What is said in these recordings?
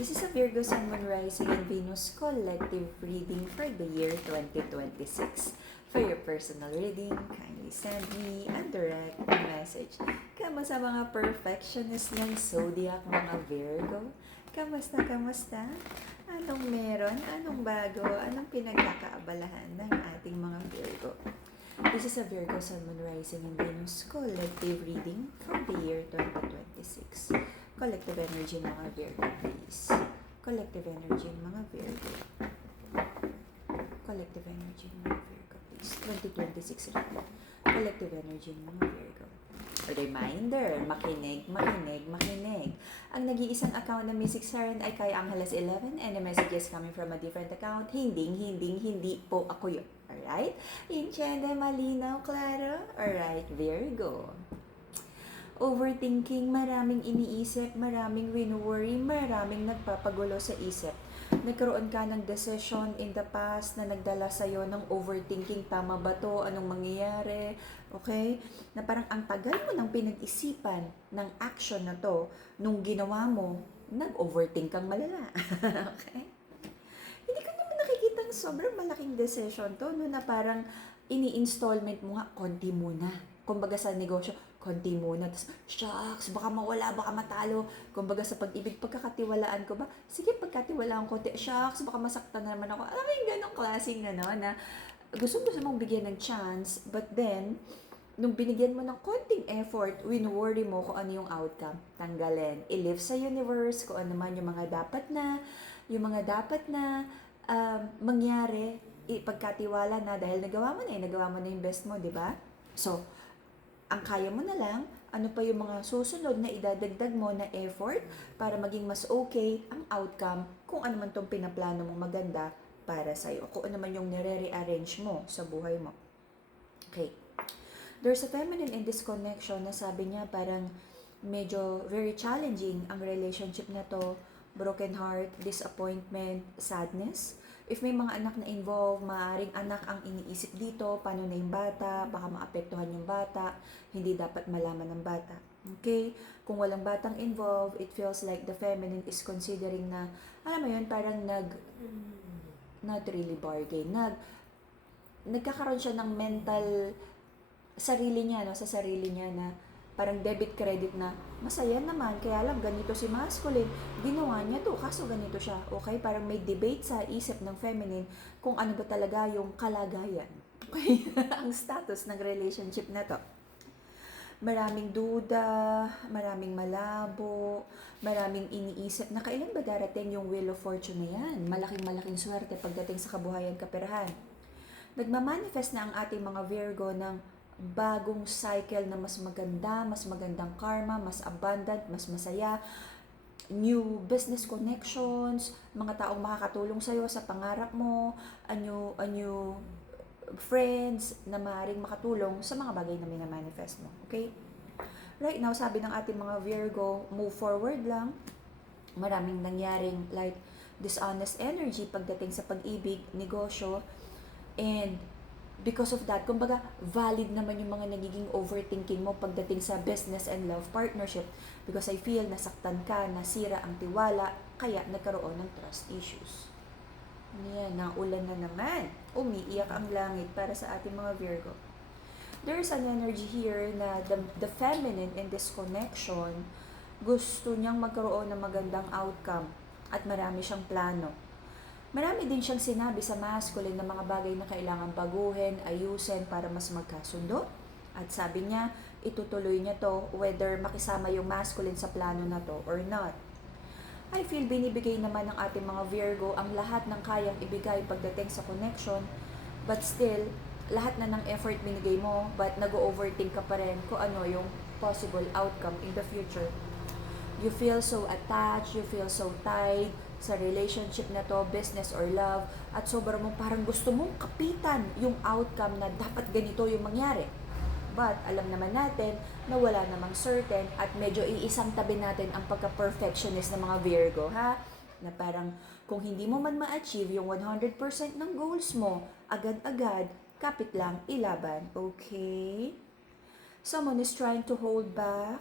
This is a Virgo Sun, Moon, Rising, and Venus collective reading for the year 2026. For your personal reading, kindly send me a direct message. Kamusta mga perfectionist ng zodiac, mga Virgo? Kamusta, kamusta? Anong meron? Anong bago? Anong pinagkakaabalahan ng ating mga Virgo? This is a Virgo Sun, Moon, Rising, and Venus collective reading for the year 2026. Collective energy mga Virgo, please. Collective energy mga Virgo. Collective energy mga Virgo, please. 2026 reading. Collective energy mga Virgo. Reminder, makinig, makinig, makinig. Ang nag-iisang account na Mystic Siren ay kay Angeles 11 and the messages coming from a different account. Hindi po ako yun. Alright? Inchende, malinaw, klaro? Alright, Virgo. Overthinking, maraming iniisip, maraming wino-worry, maraming nagpapagulo sa isip. Nagkaroon ka ng decision in the past na nagdala sa'yo ng overthinking, tama ba to? Anong mangyayari? Okay? Na parang ang tagal mo nang pinag-isipan ng action na to, nung ginawa mo, nag-overthink kang malala. Okay? Hindi ka naman nakikitang sobrang malaking decision to, no, na parang ini-installment mo nga, konti muna. Kumbaga sa negosyo, konti muna. Tapos, shucks, baka mawala, baka matalo. Kumbaga sa pag-ibig, pagkakatiwalaan ko ba? Sige, pagkatiwalaan ko, shucks, baka masaktan na naman ako. Alam mo yung ganong klaseng na gusto mong bigyan ng chance, but then, nung binigyan mo ng konting effort, win-worry mo kung ano yung outcome. Tanggalin. I-live sa universe, kung ano man yung mga dapat na, mangyari, ipagkatiwala na dahil nagawa mo na yung best mo, di ba? So, ang kaya mo na lang, ano pa yung mga susunod na idadagdag mo na effort para maging mas okay ang outcome kung ano man tong pinaplano mong maganda para sa'yo. Kung ano man yung nire-rearrange mo sa buhay mo. Okay. There's a feminine in this connection na sabi niya parang medyo very challenging ang relationship na to. Broken heart, disappointment, sadness. If may mga anak na involved, maaaring anak ang iniisip dito, paano na yung bata, baka maapektuhan yung bata, hindi dapat malaman ng bata. Okay? Kung walang batang involved, it feels like the feminine is considering na, alam mo yun, parang not really bargain, nagkakaroon siya ng mental, sa sarili niya na, parang debit credit na masaya naman, kaya lang ganito si masculine, ginawa niya to, kaso ganito siya. Okay? Parang may debate sa isip ng feminine kung ano ba talaga yung kalagayan. Okay? Ang status ng relationship na to. Maraming duda, maraming malabo, maraming iniisip na kailan ba darating yung Wheel of Fortune na yan? Malaking swerte pagdating sa kabuhayan kaperahan. Nagmamanifest na ang ating mga Virgo ng bagong cycle na mas maganda, mas magandang karma, mas abundant, mas masaya, new business connections, mga taong makakatulong sa'yo sa pangarap mo, a new friends na maaaring makatulong sa mga bagay na minamanifest mo. Okay? Right now, sabi ng ating mga Virgo, move forward lang. Maraming nangyaring like dishonest energy pagdating sa pag-ibig, negosyo, and because of that, kumbaga, valid naman yung mga nagiging overthinking mo pagdating sa business and love partnership. Because I feel nasaktan ka, nasira ang tiwala, kaya nagkaroon ng trust issues. Yan, naulan na naman. Umiiyak ang langit para sa ating mga Virgo. There's an energy here na the feminine in this connection, gusto niyang magkaroon ng magandang outcome at marami siyang plano. Marami din siyang sinabi sa masculine na mga bagay na kailangan baguhin, ayusin para mas magkasundo. At sabi niya, itutuloy niya to whether makisama yung masculine sa plano na to or not. I feel binibigay naman ng ating mga Virgo ang lahat ng kayang ibigay pagdating sa connection, but still, lahat na ng effort binigay mo, but nag-overthink ka pa rin kung ano yung possible outcome in the future. You feel so attached, you feel so tied sa relationship na to, business or love, at sobrang mong parang gusto mong kapitan yung outcome na dapat ganito yung mangyari. But alam naman natin na wala namang certain at medyo iisang tabi natin ang pagka-perfectionist ng mga Virgo, ha? Na parang kung hindi mo man ma-achieve yung 100% ng goals mo, agad-agad, kapit lang, ilaban. Okay? Someone is trying to hold back.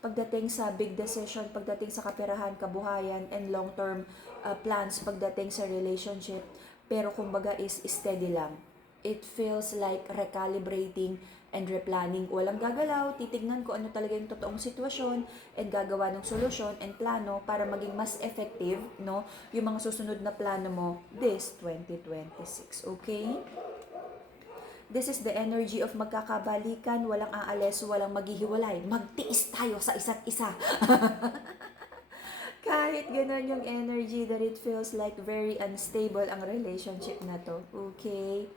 pagdating sa big decision, pagdating sa kaperahan, kabuhayan, and long-term plans pagdating sa relationship. Pero kumbaga is steady lang. It feels like recalibrating and replanning. Walang gagalaw, titignan ko ano talaga yung totoong sitwasyon and gagawa ng solusyon and plano para maging mas effective, no, yung mga susunod na plano mo this 2026. Okay? This is the energy of magkakabalikan, walang aalis, walang maghihiwalay. Magtiis tayo sa isa't isa. Kahit ganun yung energy that it feels like very unstable ang relationship na to. Okay?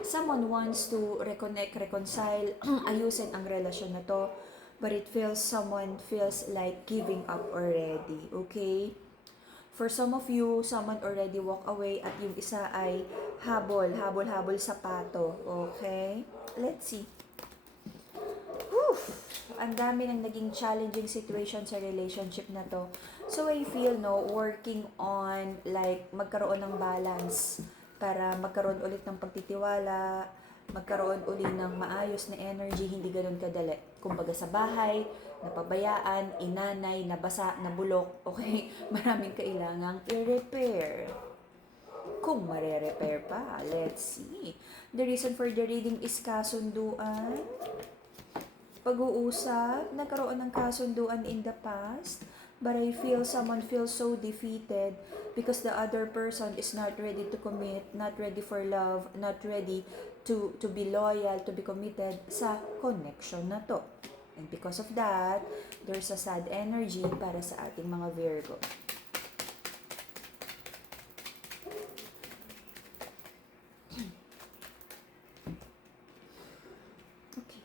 Someone wants to reconnect, reconcile, ayusin ang relasyon na to. But it feels, someone feels like giving up already. Okay? For some of you, someone already walk away at yung isa ay habol sa pato. Okay? Let's see. Whew! Ang dami ng naging challenging situation sa relationship na to. So I feel, no, working on like magkaroon ng balance para magkaroon ulit ng pagtitiwala, magkaroon ulit ng maayos na energy, hindi ganun kadali. Kumbaga sa bahay, napabayaan, inanay, nabasa, nabulok, okay? Maraming kailangang i-repair. Kung mare-repair pa, let's see. The reason for the reading is kasunduan. Pag-uusap, nagkaroon ng kasunduan in the past, but I feel someone feels so defeated because the other person is not ready to commit, not ready for love, not ready to be loyal, to be committed sa connection na to. And because of that, there's a sad energy para sa ating mga Virgo. Okay.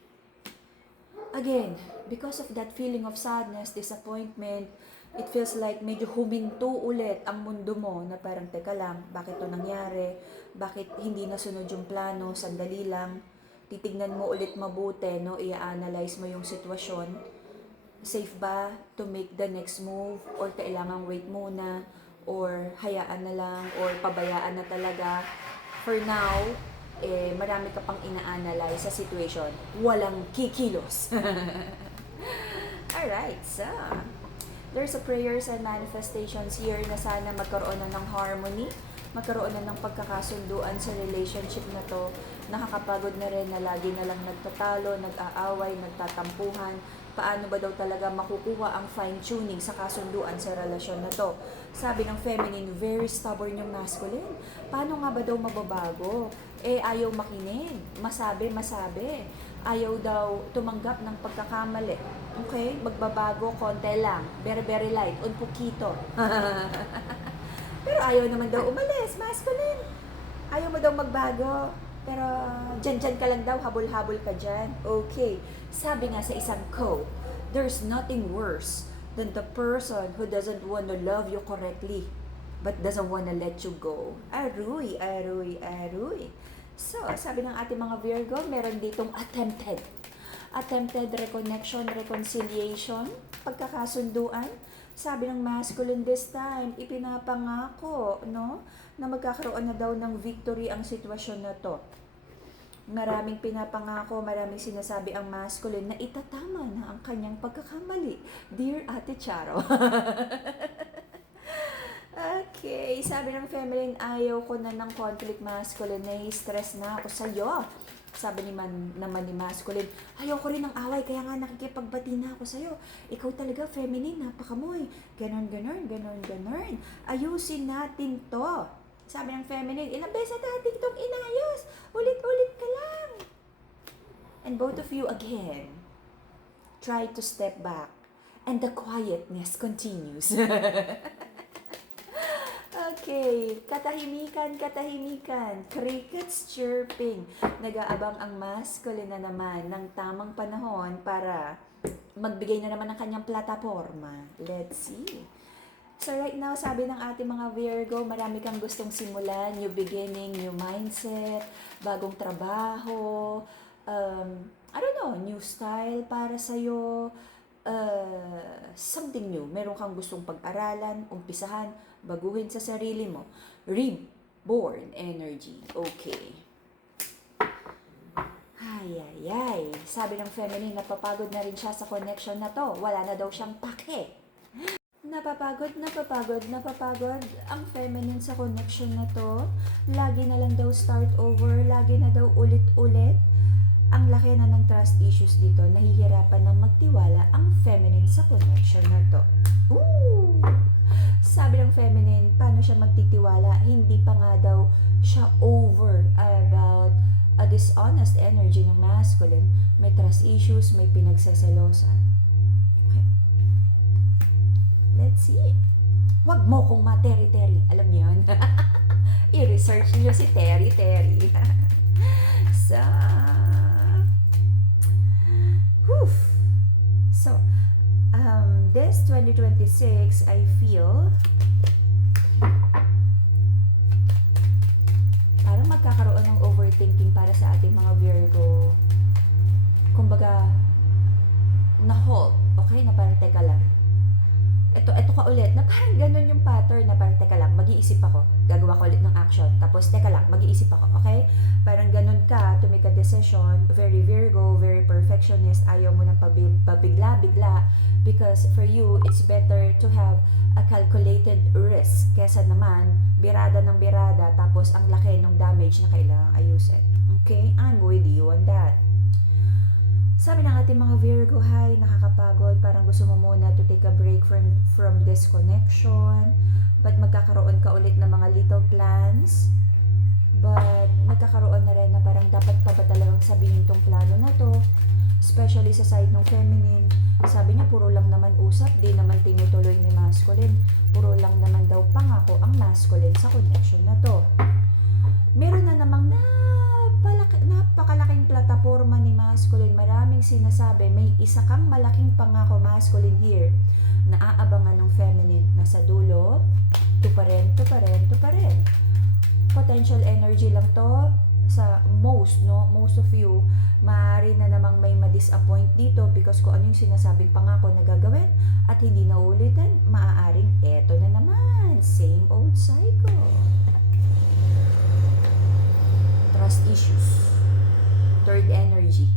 Again, because of that feeling of sadness, disappointment, it feels like medyo huminto ulit ang mundo mo na parang, teka lang, bakit to nangyari? Bakit hindi nasunod yung plano? Sandali lang. Titignan mo ulit mabuti, no? I-analyze mo yung sitwasyon. Safe ba to make the next move? Or kailangan wait muna? Or hayaan na lang? Or pabayaan na talaga? For now, marami ka pang ina-analyze sa situation. Walang kikilos. Alright, so there's a prayers and manifestations here na sana magkaroon na ng harmony, magkaroon na ng pagkakasunduan sa relationship na to. Nakakapagod na rin na lagi na lang nagtatalo, nag-aaway, nagtatampuhan. Paano ba daw talaga makukuha ang fine-tuning sa kasunduan sa relasyon na to? Sabi ng feminine, very stubborn yung masculine. Paano nga ba daw mababago? Ayaw makinig, masabi. Ayaw daw tumanggap ng pagkakamali. Okay? Magbabago, konti lang. Very light, un poquito. Pero ayaw naman daw umalis, masculine. Ayaw mo daw magbago. Pero dyan ka lang daw, habol-habol ka dyan. Okay. Sabi nga sa isang quote, there's nothing worse than the person who doesn't want to love you correctly but doesn't want to let you go. Aruy. So, sabi ng ating mga Virgo, meron ditong attempted reconnection, reconciliation, pagkakasunduan. Sabi ng masculine this time, ipinapangako, no, na magkakaroon na daw ng victory ang sitwasyon na to. Maraming pinapangako, maraming sinasabi ang masculine na itatama na ang kanyang pagkakamali. Dear Ate Charo. Okay, sabi ng feminine, ayaw ko na ng conflict masculine, nai-stress na ako sa'yo. Sabi naman ni masculine, ayaw ko rin ng away, kaya nga nakikipagbati na ako sa'yo. Ikaw talaga, feminine, napakamoy. Ganon. Ayusin natin to. Sabi ng feminine, ilang beses natin itong inayos. Ulit-ulit ka lang. And both of you again, try to step back. And the quietness continues. Okay, katahimikan, crickets chirping. Nag-aabang ang masculine na naman ng tamang panahon para magbigay na naman ng kanyang plataforma. Let's see. So right now, sabi ng ating mga Virgo, marami kang gustong simulan, new beginning, new mindset, bagong trabaho, I don't know, new style para sa'yo, something new. Meron kang gustong pag-aralan, umpisahan, baguhin sa sarili mo. Reborn energy. Okay. Ay, Ay, ay, ay. Sabi ng feminine, napapagod na rin siya sa connection na to. Wala na daw siyang pake. Napapagod ang feminine sa connection na to. Lagi na lang daw start over, lagi na daw ulit-ulit. Ang laki na ng trust issues dito. Nahihirapan na magtiwala ang feminine sa connection na to. Ooh! Sabi ng feminine, paano siya magtitiwala? Hindi pa nga daw siya over about a dishonest energy ng masculine. May trust issues, may pinagseselosan. Okay. Let's see. Wag mo kong ma-Terry. Alam niyo yun? I-research niyo si Terry. So, So, this 2026, I feel parang magkakaroon ng overthinking para sa ating mga Virgo. Kumbaga, na-halt. Okay? Na parang teka lang. Ito ka ulit, na parang ganun yung pattern na parang teka lang, mag-iisip ako, gagawa ko ulit ng action, tapos teka lang, mag-iisip ako, okay? Parang ganun ka to make a decision, very Virgo, very perfectionist, ayaw mo ng pabigla-bigla, because for you, it's better to have a calculated risk, kesa naman, birada ng birada, tapos ang laki ng damage na kailangang ayusin. Okay? I'm with you on that. Sabi ng ating mga Virgo, hi, nakakapagod, parang gusto mo muna to take a break from this connection, but magkakaroon ka ulit ng mga little plans, but magkakaroon na rin na parang dapat pa ba talagang sabihin tong plano na to, especially sa side ng feminine. Sabi niya, puro lang naman usap, di naman tinutuloy ni masculine, puro lang naman daw pangako ang masculine sa connection na to. Meron na namang napakalaking plataforma ni masculine, maraming sinasabi, may isa kang malaking pangako masculine here na aabangan ng feminine. Nasa dulo, to pa rin. Potential energy lang to sa most of you. Maaari na namang may ma-disappoint dito because kung ano yung sinasabing pangako na gagawin at hindi na ulitin, maaaring eto na naman, same old cycle. Trust issues, third energy,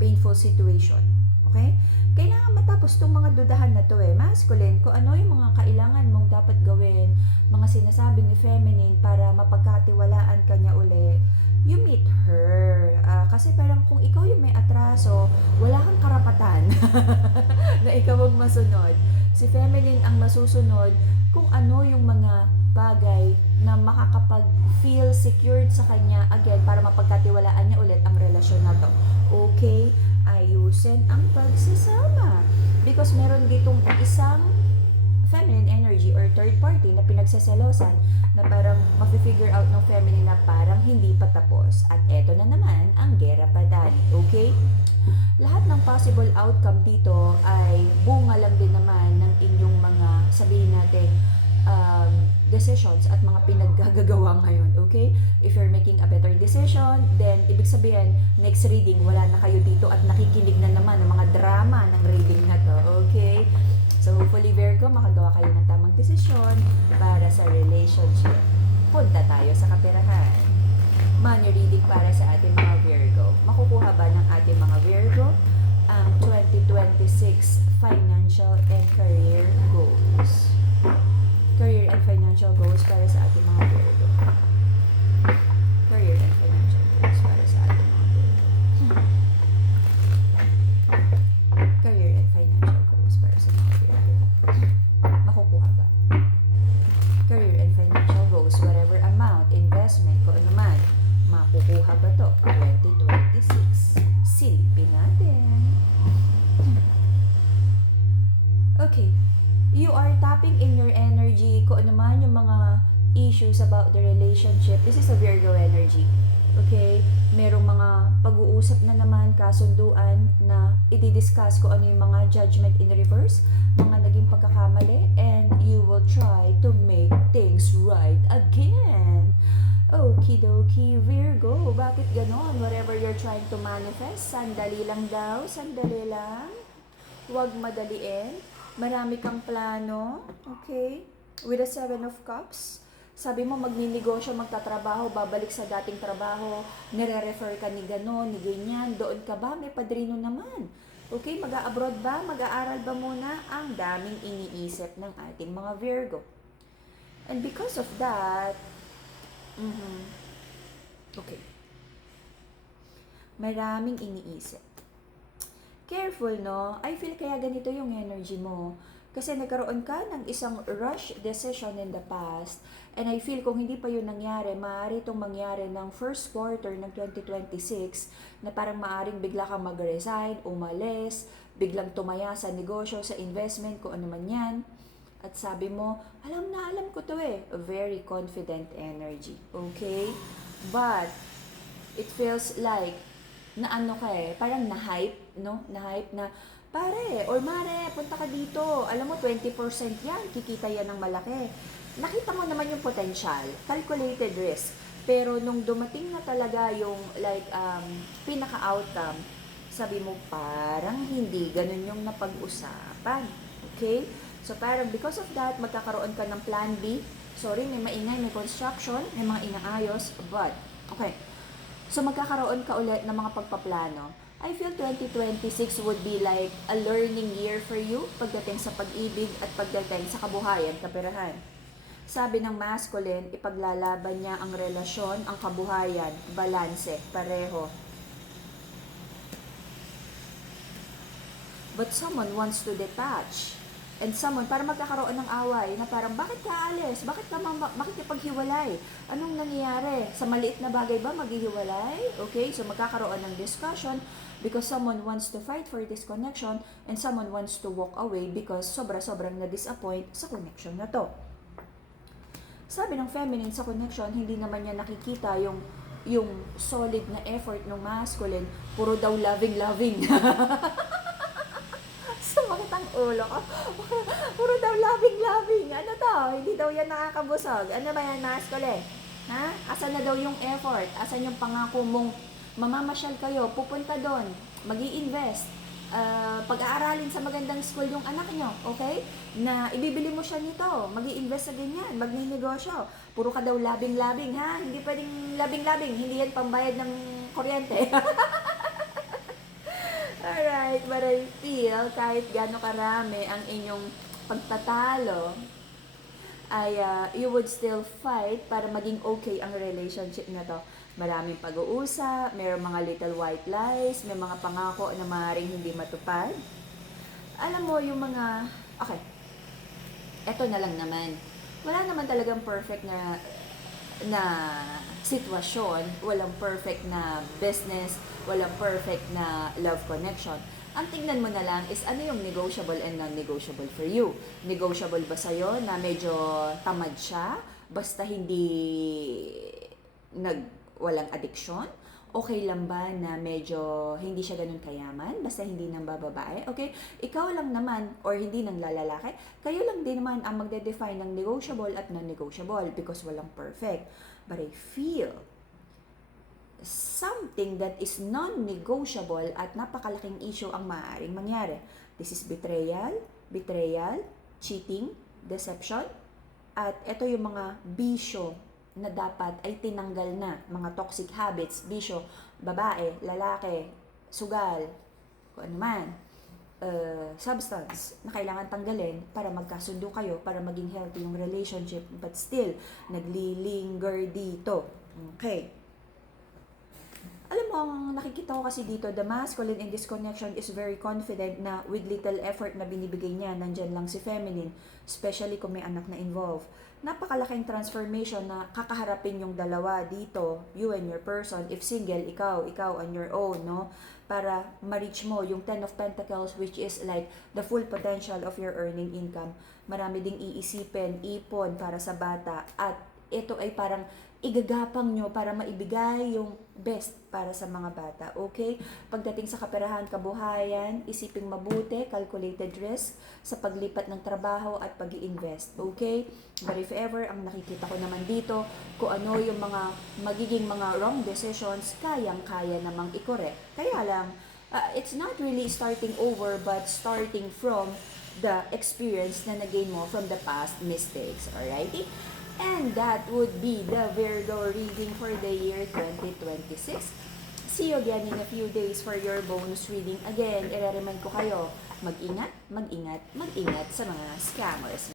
painful situation. Okay? Kailangan matapos itong mga dudahan na to masculine, kung ano yung mga kailangan mong dapat gawin, mga sinasabi ni feminine para mapagkatiwalaan ka niya uli, you meet her. Kasi parang kung ikaw yung may atraso, wala kang karapatan na ikaw ang masunod. Si feminine ang masusunod kung ano yung mga bagay na makakapag-feel secured sa kanya again para mapagkatiwalaan niya ulit ang relasyon na to. Okay? Ayusin ang pagsasama. Because meron ditong isang feminine energy or third party na pinagseselosan na parang mafi-figure out ng feminine na parang hindi pa tapos. At eto na naman ang gera padani. Okay? Lahat ng possible outcome dito ay bunga lang din naman ng inyong mga, sabihin natin, decisions at mga pinaggagawa ngayon, okay? If you're making a better decision, then ibig sabihin, next reading, wala na kayo dito at nakikinig na naman ng mga drama ng reading na to, okay? So hopefully Virgo, makagawa kayo ng tamang desisyon para sa relationship. Punta tayo sa kaperahan. Money reading para sa ating mga Virgo. Makukuha ba ng ating mga Virgo ang 2026 financial and career goals? Career and financial goals para sa ating mga Virgo. Career and financial goals para sa ating mga Virgo. Career and financial goals para sa mga Virgo. Makukuha ba? Career and financial goals, whatever amount, investment, kung ano man, makukuha ba to? 2026. Silipin natin. Okay. You are tapping in your energy, kung ano man yung mga issues about the relationship. This is a Virgo energy. Okay? Merong mga pag-uusap na naman, kasunduan na i-discuss kung ano yung mga judgment in reverse, mga naging pagkakamali, and you will try to make things right again. Okie Virgo, bakit ganon? Whatever you're trying to manifest, sandali lang daw, sandali lang. Huwag madaliin. Marami kang plano, okay? With the 7 of Cups, Sabi mo, magninegosyo, magtatrabaho, babalik sa dating trabaho, nire-refer ka ni gano'n, ni ganyan, doon ka ba? May padrino naman. Okay, mag-a-abroad ba? Mag-aaral ba muna? Ang daming iniisip ng ating mga Virgo. And because of that, okay, maraming iniisip. Careful, no? I feel kaya ganito yung energy mo. Kasi nagkaroon ka ng isang rush decision in the past. And I feel kung hindi pa yun nangyari, maaari itong mangyari ng first quarter ng 2026 na parang maaring bigla kang mag-resign, umalis, biglang tumaya sa negosyo, sa investment, kung ano man yan. At sabi mo, alam ko to eh. A very confident energy. Okay? But, it feels like na ano ka eh, parang na-hype, no? Na-hype na, pare, or mare, punta ka dito. Alam mo, 20% yan, kikita yan ng malaki. Nakita mo naman yung potential, calculated risk. Pero nung dumating na talaga yung like pinaka-outcome, sabi mo parang hindi ganun yung napag-usapan. Okay? So parang because of that, magkakaroon ka ng plan B. Sorry, may maingay, may construction, may mga inaayos, but okay. So magkakaroon ka ulit ng mga pagpaplano. I feel 2026 would be like a learning year for you pagdating sa pag-ibig at pagdating sa kabuhayan, kaperahan. Sabi ng masculine, ipaglalaban niya ang relasyon, ang kabuhayan, balanse, pareho. But someone wants to detach. And someone, para magkakaroon ng away, na parang, bakit ka alis? Bakit ka paghiwalay? Anong nangyayari? Sa maliit na bagay ba maghihiwalay? Okay, so magkakaroon ng discussion because someone wants to fight for this connection and someone wants to walk away because sobra-sobrang na-disappoint sa connection na to. Sabi ng feminine sa connection, hindi naman niya nakikita yung solid na effort ng masculine, puro daw loving. Sumakit ang ulo ko. Puro daw loving. Ano to? Hindi daw yan nakakabusog. Ano ba yan, masculine? Ha? Asan na daw yung effort? Asan yung pangako mong mamamasyal kayo, pupunta doon, mag-i-invest, pag-aaralin sa magandang school yung anak nyo, okay? Na ibibili mo siya nito, mag-i-invest sa ganyan, magninegosyo. Puro ka daw labing, ha? Hindi pwedeng labing, hindi yan pambayad ng kuryente. Alright, but I feel kahit gaano karami ang inyong pagtatalo, ay you would still fight para maging okay ang relationship na to. Maraming pag-uusap, may mga little white lies, may mga pangako na maaaring hindi matupad. Alam mo, yung mga, okay, eto na lang naman. Wala naman talagang perfect na sitwasyon, walang perfect na business, walang perfect na love connection. Ang tignan mo na lang is ano yung negotiable and non-negotiable for you. Negotiable ba sa'yo na medyo tamad siya, basta hindi walang addiction? Okay lang ba na medyo hindi siya ganun kayaman, basta hindi nang bababae? Okay? Ikaw lang naman, or hindi nang lalaki, kayo lang din naman ang magde-define ng negotiable at non-negotiable because walang perfect. But I feel something that is non-negotiable at napakalaking issue ang maaaring mangyari. This is betrayal, cheating, deception, at ito yung mga bisyo na dapat ay tinanggal na, mga toxic habits, bisyo, babae, lalaki, sugal, kung ano man, substance na kailangan tanggalin para magkasundo kayo, para maging healthy yung relationship, but still, naglilinger dito. Okay. Alam mo, ang nakikita ko kasi dito, the masculine in this connection is very confident na with little effort na binibigay niya, nandyan lang si feminine, especially kung may anak na involved. Napakalaking transformation na kakaharapin yung dalawa dito, you and your person. If single, ikaw on your own, no? Para ma-reach mo yung 10 of Pentacles, which is like the full potential of your earning income. Marami ding iisipin, ipon para sa bata, at ito ay parang igagapang nyo para maibigay yung best para sa mga bata, okay? Pagdating sa kaperahan, kabuhayan, isiping mabuti, calculated risk sa paglipat ng trabaho at pag-i-invest, okay? But if ever, ang nakikita ko naman dito, kung ano yung mga magiging mga wrong decisions, kayang-kaya namang i-correct. Kaya lang, it's not really starting over, but starting from the experience na nagain mo from the past mistakes, alrighty? And that would be the Virgo reading for the year 2026. See you again in a few days for your bonus reading. Again, i-remind ko kayo, mag-ingat, mag-ingat, mag-ingat sa mga scammers.